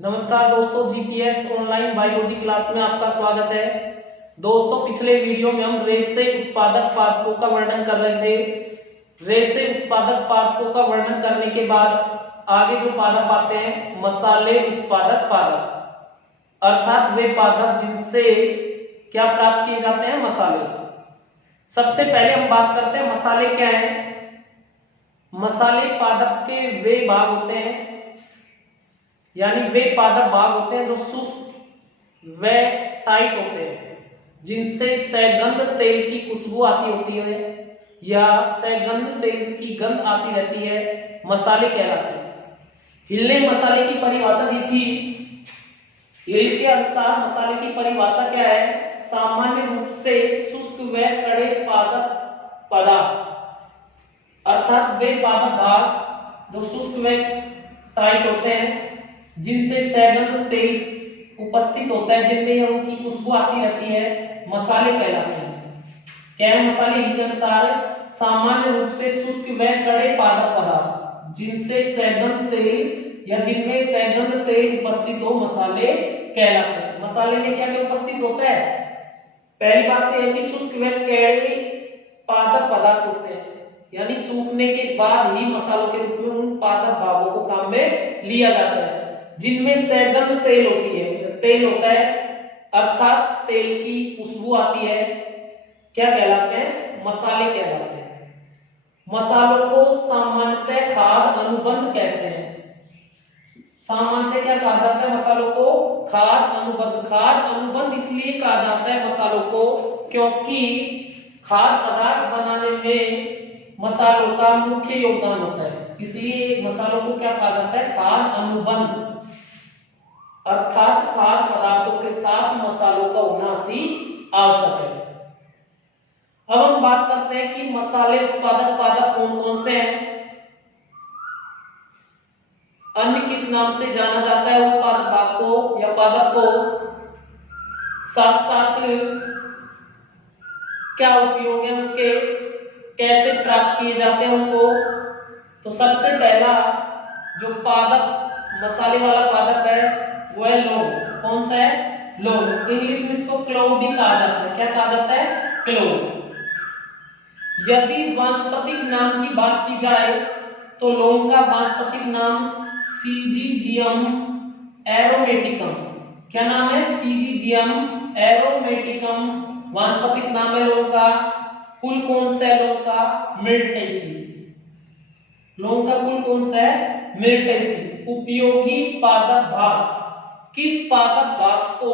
नमस्कार दोस्तों, GPS online biology class में आपका स्वागत है। दोस्तों, पिछले वीडियो में हम रेशे उत्पादक पादपों का वर्णन कर रहे थे। रेशे उत्पादक पादपों का वर्णन करने के बाद आगे जो पादप आते हैं मसाले उत्पादक पादप, अर्थात वे पादप जिनसे क्या प्राप्त किए जाते हैं, मसाले। सबसे पहले हम बात करते हैं मसाले क्या हैं। मसाले पादप के वे भाग होते हैं, यानी वे पादप भाग होते हैं जो शुष्क व टाइट होते हैं, जिनसे सैगंध तेल की खुशबू आती होती है या सैगंध तेल की गंध आती रहती है, मसाले कहलाते हैं। हिल ने मसाले की परिभाषा दी थी। हिल के अनुसार मसाले की परिभाषा क्या है? सामान्य रूप से शुष्क व कड़े पादप पदार्थ, अर्थात वे पादप भाग जो शुष्क व टाइट होते हैं, जिनसे सैगंध तेल उपस्थित होता है, जिनमें उनकी खुशबू आती रहती है, मसाले कहलाते हैं। क्या है मसाले? इनके अनुसार सामान्य रूप से शुष्क व कड़े पादप पदार्थ जिनसे सैगंध तेल या जिनमें सैगंध तेल उपस्थित हो, मसाले कहलाते हैं। मसाले में क्या क्या उपस्थित होता है? पहली बात तो यह कि शुष्क व कड़े पादप पदार्थ होते हैं, यानी सूखने के बाद ही मसालों के रूप में उन पादप भागों को काम में लिया जाता है, जिनमें सैगंध तेल होती है, तेल होता है, अर्थात तेल की खुशबू आती है। क्या कहलाते हैं? मसाले कहलाते हैं। मसालों को सामान्यतः खाद्य अनुबंध कहते हैं। सामान्यतः क्या कहा जाता है मसालों को? खाद्य अनुबंध। खाद्य अनुबंध इसलिए कहा जाता है मसालों को क्योंकि खाद्य पदार्थ बनाने में मसालों का मुख्य योगदान होता है, इसलिए मसालों को क्या कहा जाता है? खाद्य अनुबंध, अर्थात खाद्य पदार्थों के साथ मसालों का होना अति आवश्यक है। अब हम बात करते हैं कि मसाले उत्पादक पादप कौन कौन से हैं। अन्य किस नाम से जाना जाता है उस पादप भाग को या पादप को, साथ साथ क्या उपयोग है उसके, कैसे प्राप्त किए जाते हैं उनको। तो सबसे पहला जो पादप मसाले वाला पादप है वो है लौंग। कौन सा है? लौंग। इंग्लिश में इसको क्लोव भी कहा जाता है। क्या कहा जाता है? क्लोव। यदि वानस्पतिक नाम की बात की जाए तो लौंग का वानस्पतिक नाम सिजिजियम एरोमेटिकम। क्या नाम है? सिजिजियम एरोमेटिकम वानस्पतिक नाम है लौंग का। कुल कौन सा है लौंग का? मिर्टेसी। लौंग का कुल कौन सा है? मिर्टेसी। उपयोगी पादप भाग, किस पादप भाग को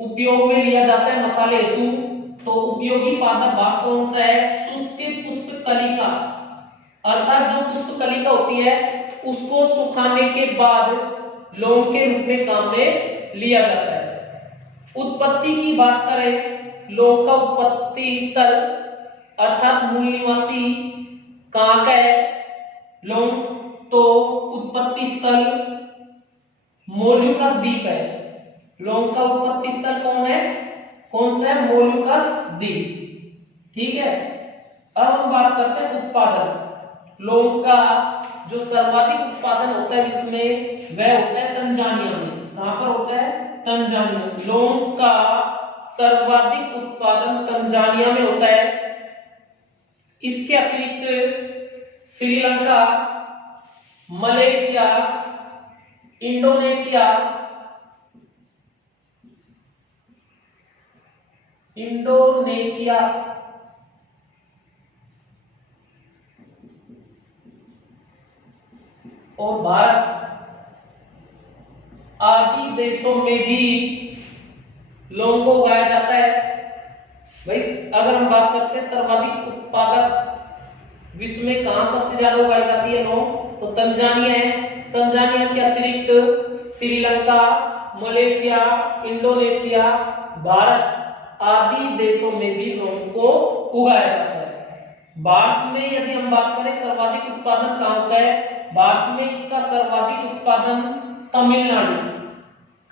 उपयोग में लिया जाता है मसाले हेतु? तो उपयोगी पादप भाग कौन सा है? शुष्क पुष्पकलिका, अर्थात जो पुष्पकलिका होती है उसको सुखाने के बाद लौंग के रूप में काम में लिया जाता है। उत्पत्ति की बात करें, लौंग का उत्पत्ति स्थल अर्थात मूल निवासी कहाँ का है लौंग? तो उत्पत्ति स्थल मोल्यूकस द्वीप है। लौंग का उत्पत्ति स्थल कौन है? कौन सा है? मोल्यूकस द्वीप। ठीक है। अब हम बात करते हैं उत्पादन। लौंग का जो सर्वाधिक उत्पादन होता है इसमें वह होता है तंजानिया में। कहां पर होता है? तंजानिया। लौंग का सर्वाधिक उत्पादन तंजानिया में होता है। इसके अतिरिक्त श्रीलंका, मलेशिया, इंडोनेशिया और भारत आदि देशों में भी लौंग को उगाया जाता है। भाई अगर हम बात करते हैं सर्वाधिक उत्पादक विश्व में कहां सबसे ज्यादा उगाई जाती है लौंग, तो तंजानिया है। तंजानिया के अतिरिक्त श्रीलंका, मलेशिया, इंडोनेशिया, भारत आदि देशों में भी लौंग को उगाया जाता है। भारत में यदि हम बात करें सर्वाधिक उत्पादन कहां होता है? भारत में इसका सर्वाधिक उत्पादन तमिलनाडु।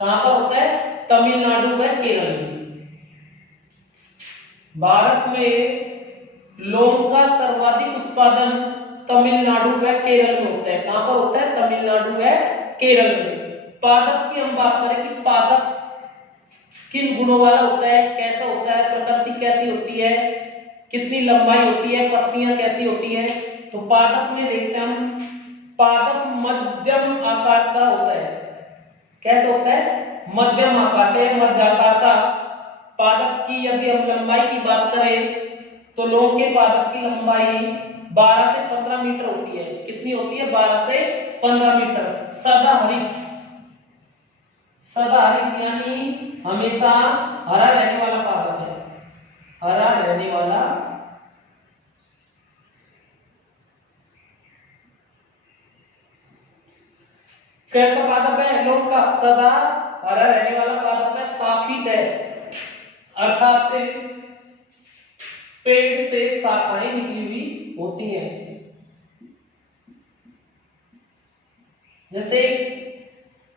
कहां पर होता है? तमिलनाडु व केरल में। भारत में लौंग का सर्वाधिक उत्पादन तमिलनाडु व केरल में होता है। कहां पर होता है? तमिलनाडु व केरल में। पादप की हम बात करें कि पादप किन गुणों वाला होता है, कैसा होता है, प्रकृति कैसी होती है, कितनी लंबाई होती है, पत्तियां कैसी होती है। तो पादप में देखते हैं हम, पादप मध्यम आकार का होता है। कैसा होता है? मध्यम आकार का, मध्य आकार का। पादप की यदि हम लंबाई की बात करें तो लौंग के पादप की लंबाई 12 से 15 मीटर होती है। कितनी होती है? 12 से 15 मीटर। सदाहरित, सदाहरित यानी हमेशा हरा रहने वाला पादप है, हरा रहने वाला कैसा पादप है? लौंग का सदा हरा रहने वाला पादप है। शाखित है अर्थात पेड़ से शाखाएं निकली हुई होती हैं। जैसे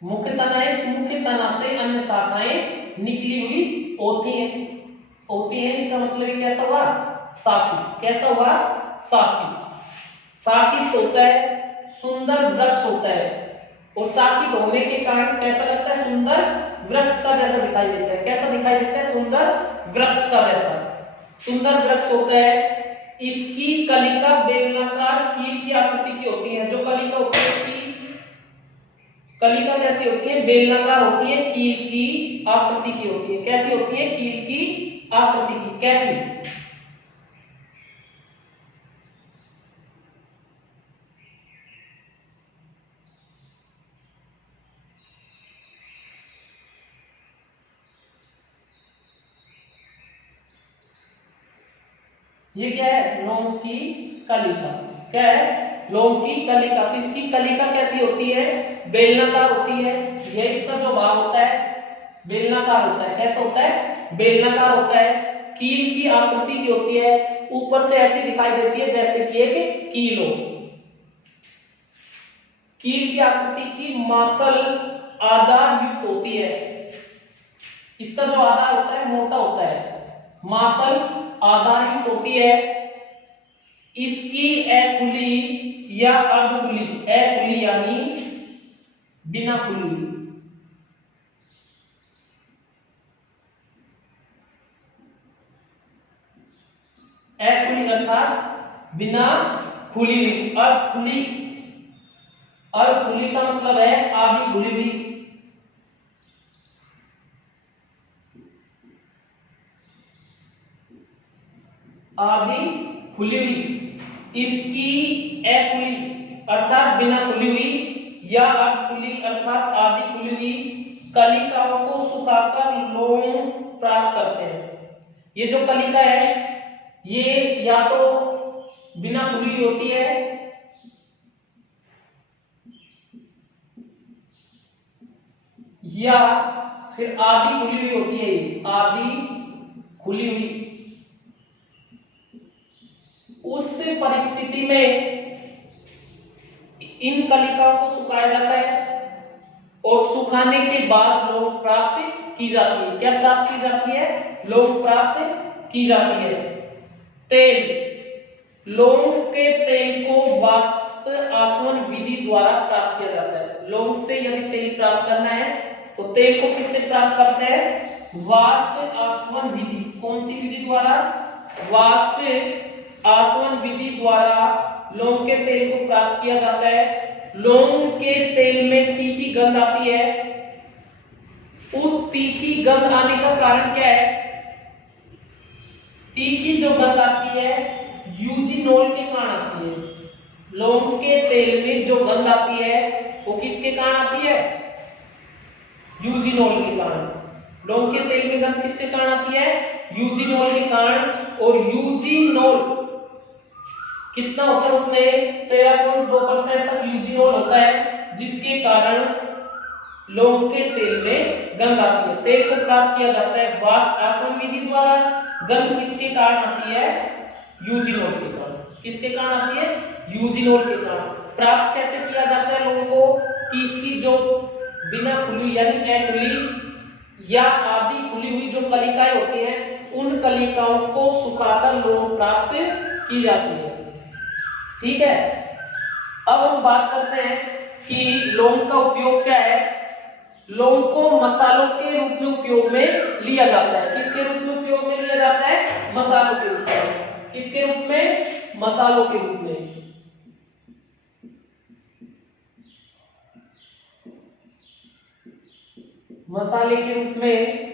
मुख्य तना है, इस मुख्य तना से अन्य शाखाएं निकली हुई होती हैं, इसका मतलब कैसा हुआ? शाखित। कैसा हुआ? शाखित। शाखित होता है, सुंदर वृक्ष होता है, और शाखित होने के कारण कैसा लगता है? सुंदर वृक्ष का जैसा दिखाई देता है। कैसा दिखाई देता है? सुंदर वृक्ष का जैसा सुंदर वृक्ष होता है। इसकी कलिका बेलनाकार कील की आकृति की होती है। जो कलिका होती है उसकी कलिका कैसी होती है? बेलनाकार होती है, कील की आकृति की होती है। कैसी होती है? कील की आकृति की। कैसी? ये क्या है? लौंग की कलिका। क्या है? लौंग की कलिका। तो इसकी कलिका कैसी होती है? बेलनाकार होती है। ये इसका जो भाग होता है बेलनाकार होता है। कैसा होता है? बेलनाकार होता है। कील की आकृति की होती है, ऊपर से ऐसी दिखाई देती है जैसे कि एक कील हो। कील की आकृति की मांसल आधार युक्त होती है। इसका जो आधार होता है मोटा होता है, मांसल आधार युक्त होती है। इसकी अखुली या अर्धखुली, अखुली यानी बिना खुली, अखुली अर्थात बिना खुली हुई। अर्धखुली, अर्धखुली का मतलब है आधी खुली हुई। आधी खुली हुई। इसकी अखुली अर्थात बिना खुली हुई या अर्धखुली अर्थात आधी खुली हुई कलिकाओं को सुखाकर लौंग प्राप्त करते हैं। ये जो कलिका है ये या तो बिना खुली हुई होती है या फिर आधी खुली हुई होती है। ये आधी खुली हुई। उस परिस्थिति में इन कलिकाओं को सुखाया जाता है और सुखाने के बाद लौंग प्राप्त की जाती है। क्या प्राप्त की जाती है? लौंग प्राप्त की जाती है। तेल, लौंग के तेल को वाष्प आसवन विधि द्वारा प्राप्त किया जाता है। लौंग से यदि तेल प्राप्त करना है तो तेल को किससे प्राप्त करते हैं? वाष्प आसवन विधि। कौन सी विधि द्वारा? वाष्प आसवन विधि द्वारा लौंग के तेल को प्राप्त किया जाता है। लौंग के तेल में तीखी गंध आती है। उस तीखी गंध आने का कारण क्या है? तीखी जो गंध आती है यूजिनोल के कारण आती है। लौंग के तेल में जो गंध आती है वो किसके कारण आती है? यूजिनोल के कारण। लौंग के तेल में गंध किसके कारण आती है? यूजिनोल के कारण। और यूजिनोल कितना होता है उसमें? 13.2% तक यूजिनोल होता है, जिसके कारण लौंग के तेल में गंध आती है। तेल को प्राप्त किया जाता है वाष्प आसवन विधि द्वारा। गंध किसके कारण आती है? यूजिनोल के कारण। किसके कारण आती है? यूजिनोल के कारण। प्राप्त कैसे किया जाता है लौंग को? कि इसकी जो बिना खुली यानी अखुली या आधी खुली हुई जो कलिकाएं होती हैं उन कलिकाओं को सुखाकर लौंग प्राप्त की जाती है। ठीक है। अब हम बात करते हैं कि लौंग का उपयोग क्या है। लौंग को मसालों के रूप में उपयोग में लिया जाता है। किसके रूप में उपयोग में लिया जाता है? मसालों के रूप में। किसके रूप में? मसालों के रूप में। मसाले के रूप में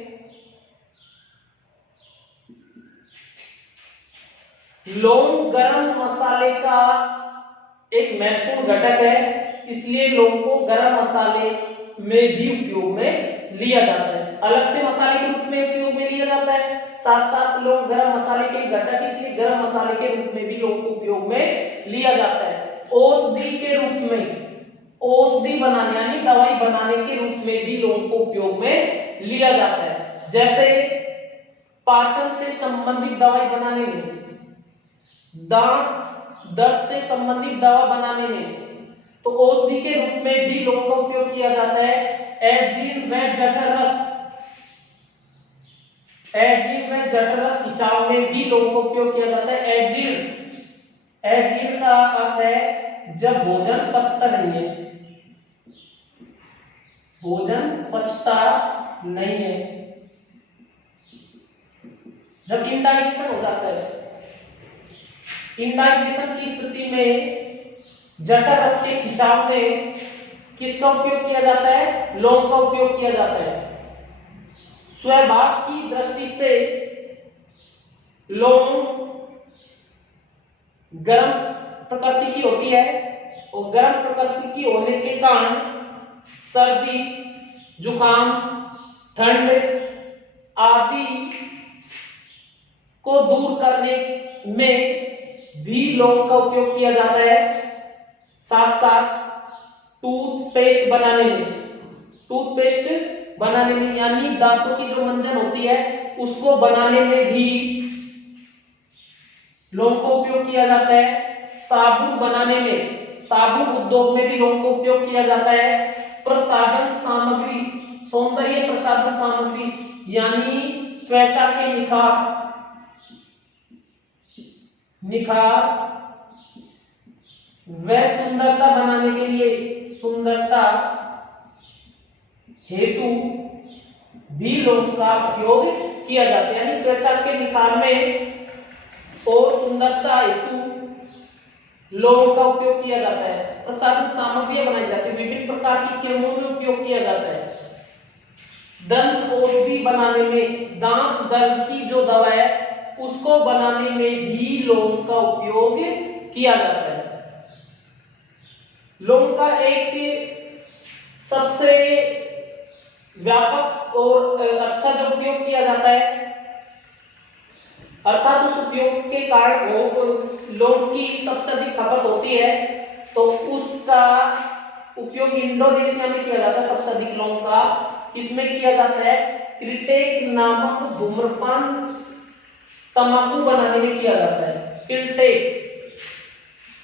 लौंग गरम मसाले का एक महत्वपूर्ण घटक है, इसलिए लौंग को गरम मसाले में भी उपयोग में लिया जाता है। अलग से मसाले के रूप में उपयोग में लिया जाता है, साथ साथ लौंग गरम मसाले के घटक, इसलिए गरम मसाले के रूप में भी लौंग को उपयोग में लिया जाता है। औषधि के रूप में, औषधि बनाने यानी दवाई बनाने के रूप में भी लौंग को उपयोग में लिया जाता है। जैसे पाचन से संबंधित दवाई बनाने में, दांत दर्द से संबंधित दवा बनाने में, तो औषधि के रूप में भी लौंग का उपयोग किया जाता है। एजीन व जठरस, एजीन व जठरस खिंचाव में भी लौंग का उपयोग किया जाता है। एजीन, एजीन का अर्थ है जब भोजन पचता नहीं है, भोजन पचता नहीं है, जब इंडाइजेशन हो जाता है। इंडाइजेशन की स्थिति में जठरस के खिंचाव में किसका उपयोग किया जाता है? लौंग का उपयोग किया जाता है। स्वभाव की दृष्टि से लौंग गर्म प्रकृति की होती है और गर्म प्रकृति की होने के कारण सर्दी, जुकाम, ठंड आदि को दूर करने में भी लौंग का उपयोग किया जाता है। साथ साथ टूथपेस्ट बनाने में, टूथपेस्ट बनाने में यानी दांतों की जो मंजन होती है उसको बनाने में भी लौंग का उपयोग किया जाता है। साबुन बनाने में, साबुन उद्योग में भी लौंग का उपयोग किया जाता है। प्रसाधन सामग्री, सौंदर्य प्रसाधन सामग्री यानी त्वचा के निखार व सुंदरता बनाने के लिए, सुंदरता हेतु भी लौंग का उपयोग किया जाता है। यानी त्वचा के निखार में और सुंदरता हेतु लौंग का उपयोग किया जाता है। प्रसाधन सामग्रियां बनाई जाती है, विभिन्न प्रकार की क्रीमों में उपयोग किया जाता है। दंत औषधि बनाने में, दांत दर्द की जो दवा है उसको बनाने में भी लौंग का उपयोग किया जाता है। लौंग का एक सबसे व्यापक और अच्छा जो उपयोग किया जाता है, अर्थात उस उपयोग के कारण लौंग की सबसे अधिक खपत होती है, तो उसका उपयोग इंडोनेशिया में किया जाता है। सबसे अधिक लौंग का किसमें किया जाता है? क्रिटेक नामक धूम्रपान तंबाकू बनाने में किया जाता है।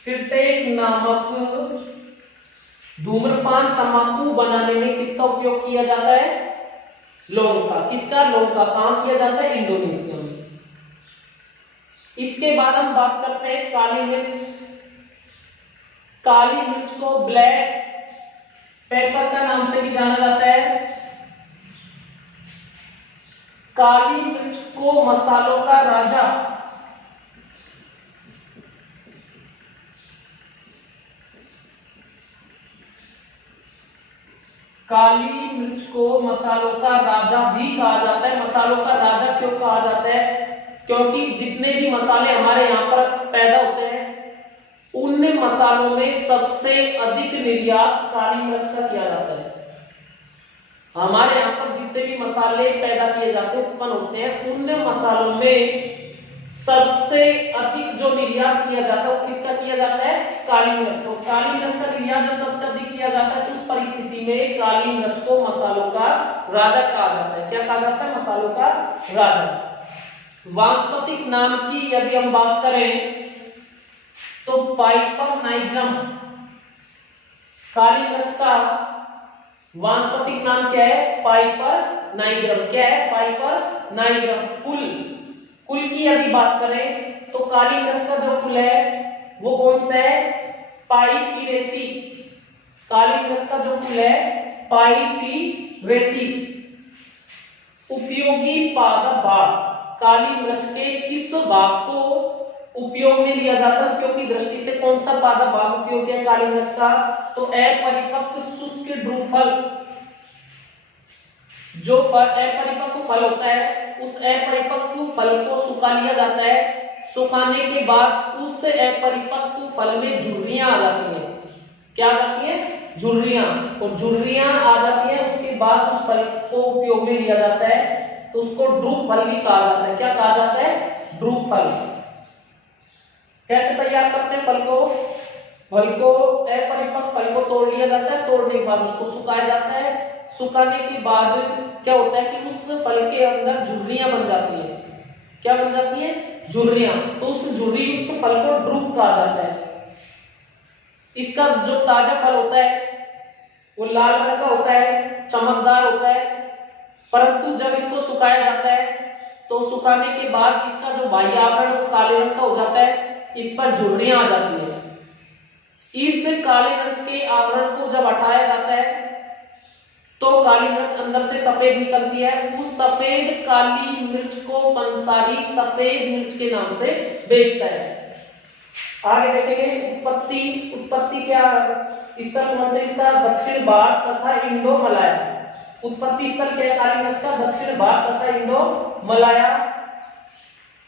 क्रिटेक नामक धूम्रपान तंबाकू बनाने में किसका उपयोग किया जाता है? लौंग का। किसका? लौंग का। कहां किया जाता है? इंडोनेशिया में। इसके बाद हम बात करते हैं काली मिर्च। काली मिर्च को ब्लैक पेपर का नाम से भी जाना जाता है। काली मिर्च को मसालों का राजा काली मिर्च को मसालों का राजा भी कहा जाता है। मसालों का राजा क्यों कहा जाता है? क्योंकि जितने भी मसाले हमारे यहाँ पर पैदा होते हैं उन मसालों में सबसे अधिक निर्यात काली मिर्च का किया जाता है। हमारे यहाँ पर जितने भी मसाले पैदा किए जाते हैं, उत्पन्न होते हैं, उन मसालों में सबसे अधिक जो निर्यात किया जाता है वो किसका किया जाता है? काली मिर्च को। काली मिर्च का निर्यात जब सबसे अधिक किया जाता है तो उस परिस्थिति में काली मिर्च को मसालों का राजा कहा जाता है। क्या कहा जाता है? मसालों का राजा। वानस्पतिक नाम की यदि हम बात करें तो पाइपर नाइग्रम, काली मिर्च का वानस्पतिक नाम क्या है? Piper nigrum. क्या है? Piper nigrum. कुल की यदि बात करें तो काली मिर्च का जो कुल है वो कौन सा है? पाइपिरेसी। काली मिर्च का जो कुल है पाइपिरेसी। उपयोगी पादप भाग, काली मिर्च के किस भाग को उपयोग में लिया जाता है? उपयोग की दृष्टि से कौन सा पादप भाग उपयोगी है काली मिर्च का? तो अपरिपक्व शुष्क ध्रुवफल, जो अपरिपक्व फल होता है उस अपरिपक्व फल को सुखा लिया जाता है। सुखाने के बाद उस अपरिपक्व फल में झुर्रियां आ जाती हैं। क्या आ जाती है? झुर्रियां। और झुर्रियां आ जाती है, उसके बाद उस फल को उपयोग में लिया जाता है, तो उसको ध्रुव फल भी कहा जाता है। क्या कहा जाता है? ध्रुव फल। कैसे तैयार करते हैं फल को? अपरिपक्व फल को तोड़ लिया जाता है, तोड़ने के बाद उसको सुखाया जाता है। सुखाने के बाद क्या होता है कि उस फल के अंदर झुर्रियां बन जाती है। क्या बन जाती है? झुर्रियां। तो उस झुर्री युक्त फल को ध्रुव कहा जाता है। इसका जो ताजा फल होता है वो लाल रंग का होता है, चमकदार होता है, परंतु जब इसको सुखाया जाता है तो सुखाने के बाद इसका जो बाह्य आवरण वो काले रंग का हो जाता है, इस पर झुर्रियां आ जाती है। इस काले रंग के आवरण को जब हटाया जाता है तो काली मिर्च अंदर से सफेद निकलती है। उस सफेद काली मिर्च को पंसारी सफेद मिर्च के नाम से बेचता है। आगे देखेंगे उत्पत्ति क्या स्थल कौन से? इसका दक्षिण भारत तथा इंडो मलाया। उत्पत्ति स्थल क्या है काली मिर्च का? दक्षिण भारत तथा इंडो मलाया।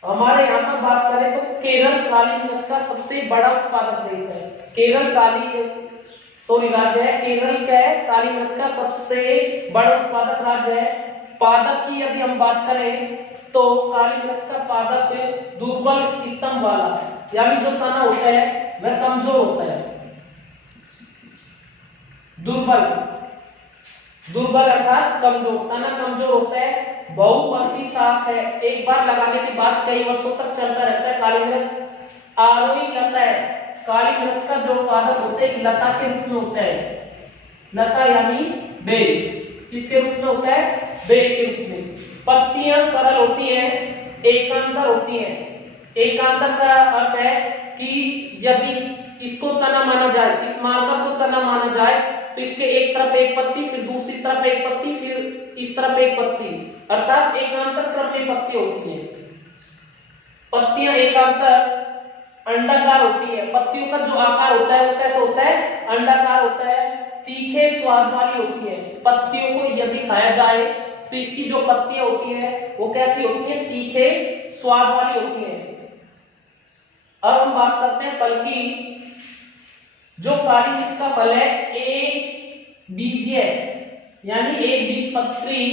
हमारे यहाँ पर बात करें तो केरल काली मिर्च का सबसे बड़ा उत्पादक देश है। केरल राज्य है। केरल क्या है? काली मिर्च का सबसे बड़ा उत्पादक राज्य है। पादप की यदि हम बात करें तो काली मिर्च का पादप दुर्बल स्तंभ वाला, यानी जो तना होता है वह कमजोर होता है। दुर्बल अर्थात कमजोर, तना कमजोर होता है। बहुवर्षीय शाख है, एक बार लगाने के बाद कई वर्षों तक चलता रहता है। काली मिर्च आरोही लता है। काली मिर्च का जो पादप होते हैं लता के रूप में होता है। लता यानी बेल, किसके रूप में होता है? बेल के रूप में। पत्तियां सरल होती हैं, एकांतर होती हैं। एकांतर का अर्थ है कि यदि इसको तना माना जाए, इस मार्कर को तना माना जाए तो इसके एक तरफ एक पत्ती, फिर दूसरी तरफ एक पत्ती, फिर इस तरफ एक पत्ती, अर्थात एकांतर क्रम में पत्ती होती है। पत्तियां एकांतर अंडाकार होती है। पत्तियों का जो आकार होता है वो कैसा होता है? अंडाकार होता है। तीखे स्वाद वाली होती है। पत्तियों को यदि खाया जाए तो इसकी जो पत्तियां होती है वो कैसी होती है? तीखे स्वाद वाली होती है। अब हम बात करते हैं फल की। जो काली मिर्च का फल है एक बीजीय, यानी एक बीजपत्री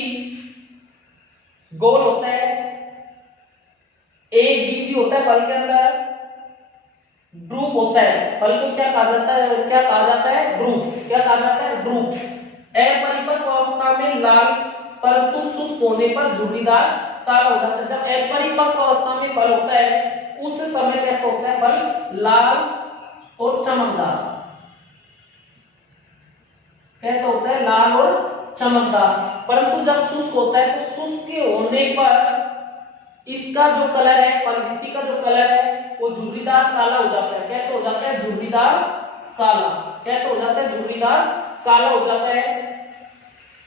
गोल होता है। एक बीजी होता है फल के अंदर, ध्रुव होता है। फल को क्या कहा जाता है? ध्रुव। क्या कहा जाता है? ध्रुव। अपरिपक्व अवस्था में लाल, परंतु शुष्क होने पर झुर्रीदार काला हो जाता है। जब अपरिपक्व अवस्था में फल होता है उस समय कैसा होता है फल? लाल और चमकदार। कैसा होता है? लाल और चमकदार। परंतु जब शुष्क होता है तो शुष्क होने पर इसका जो कलर है, फल भित्ति का जो कलर है वो झुर्रीदार काला हो जाता है। कैसे हो जाता है? झुर्रीदार काला। कैसे हो जाता है? झुर्रीदार काला हो जाता है।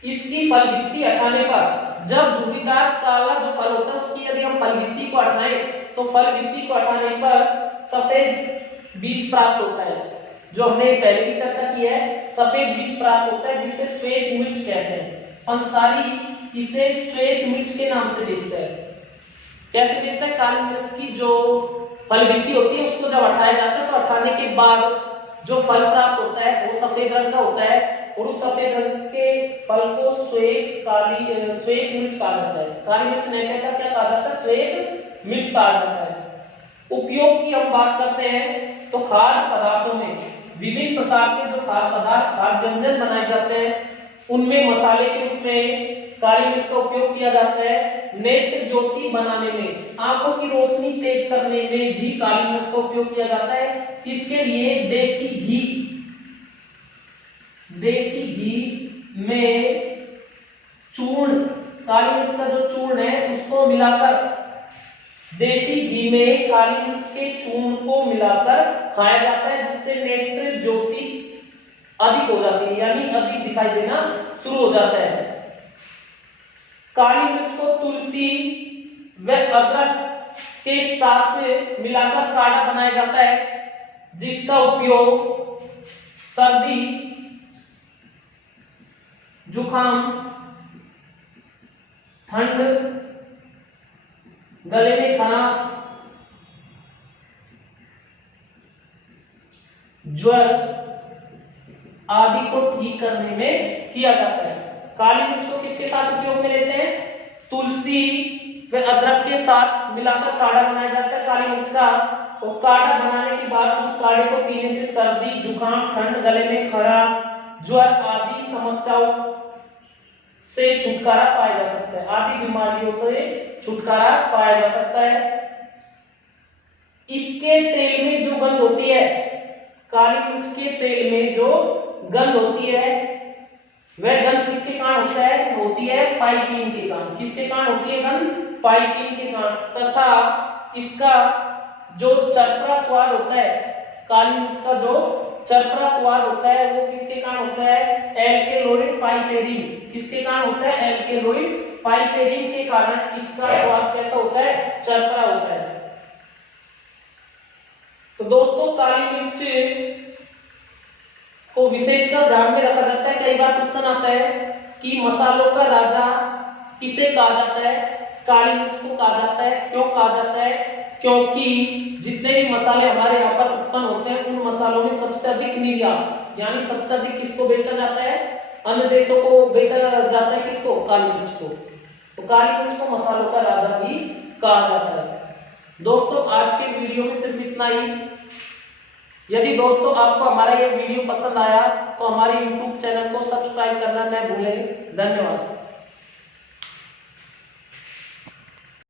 इसकी फल भित्ति हटाने पर, जब झुर्रीदार काला जो फल होता है उसकी यदि हम फल भित्ति को हटाएं तो फल भित्ति को हटाने पर सफेद बीज प्राप्त होता है। जो हमने पहले भी चर्चा की है, सफेद बीज प्राप्त होता है जिसे श्वेत मिर्च कहते हैं। पंसारी इसे श्वेत मिर्च के नाम से बेचता है। कैसे बेचता है? काली मिर्च की जो फल भित्ति होती है उसको जब हटाया जाता है तो हटाने के बाद जो फल प्राप्त होता है वो सफेद रंग का होता है, और उस सफेद रंग के फल को श्वेत मिर्च कहा जाता है। काली मिर्च नहीं कहकर क्या कहा जाता है? श्वेत मिर्च कहा जाता है। उपयोग की हम बात करते हैं तो खाद्य पदार्थों में विभिन्न प्रकार के जो खाद्य पदार्थ, खाद्य व्यंजन बनाए जाते हैं उनमें मसाले के रूप में काली मिर्च का उपयोग किया जाता है। नेत्र ज्योति बनाने में, आंखों की रोशनी तेज करने में भी काली मिर्च का उपयोग किया जाता है। इसके लिए देसी घी में चूर्ण, काली मिर्च का जो चूर्ण है उसको मिलाकर, देसी घी में काली मिर्च के चूर्ण को मिलाकर खाया जाता है, जिससे नेत्र ज्योति अधिक हो जाती है, यानी अधिक दिखाई देना शुरू हो जाता है। काली मिर्च को तुलसी व अदरक के साथ मिलाकर काढ़ा बनाया जाता है, जिसका उपयोग सर्दी, जुकाम, ठंड, गले में खराश, ज्वर आदि को ठीक करने में किया जाता है। काली मिर्च को किसके साथ उपयोग में लेते हैं? तुलसी व अदरक के साथ मिलाकर काढ़ा बनाया जाता है काली मिर्च का। और काढ़ा बनाने के बाद उस काढ़े को पीने से सर्दी, जुकाम, ठंड, गले में खराश, ज्वर आदि समस्याओं से छुटकारा पाया जा सकता है, आदि बीमारियों से छुटकारा पाया जा सकता है। इसके तेल में जो गंध होती है, काली मिर्च के तेल में जो गंध होती है, वह गंध किसके कारण होता है? होती है पाइपीन के कारण। किसके कारण होती है गंध? पाइपीन के कारण। तथा इसका जो चरपरा स्वाद होता है, काली मिर्च का जो चरपरा स्वाद होता है, वो किसके कारण होता है? एल्केलॉइड पाइपेरिन। किसके कारण होता है? एल्केलॉइड पाइपेरिन के कारण इसका स्वाद कैसा होता है? चरपरा होता है। तो दोस्तों, काली मिर्च को विशेषकर ध्यान में रखा जाता है। कई बार क्वेश्चन आता है कि मसालों का राजा किसे कहा जाता है? काली मिर्च को कहा जाता है। क्यों कहा जाता है? क्योंकि जितने भी मसाले हमारे यहाँ पर उत्पन्न होते हैं, उन मसालों में सबसे अधिक निर्यात, यानी सबसे अधिक किसको बेचा जाता है? अन्य देशों को बेचा जाता है। किसको? काली मिर्च को। तो काली मिर्च को मसालों का राजा भी कहा जाता है। दोस्तों, आज के वीडियो में सिर्फ इतना ही। यदि दोस्तों आपको हमारा यह वीडियो पसंद आया तो हमारे YouTube चैनल को सब्सक्राइब करना न भूलें। धन्यवाद।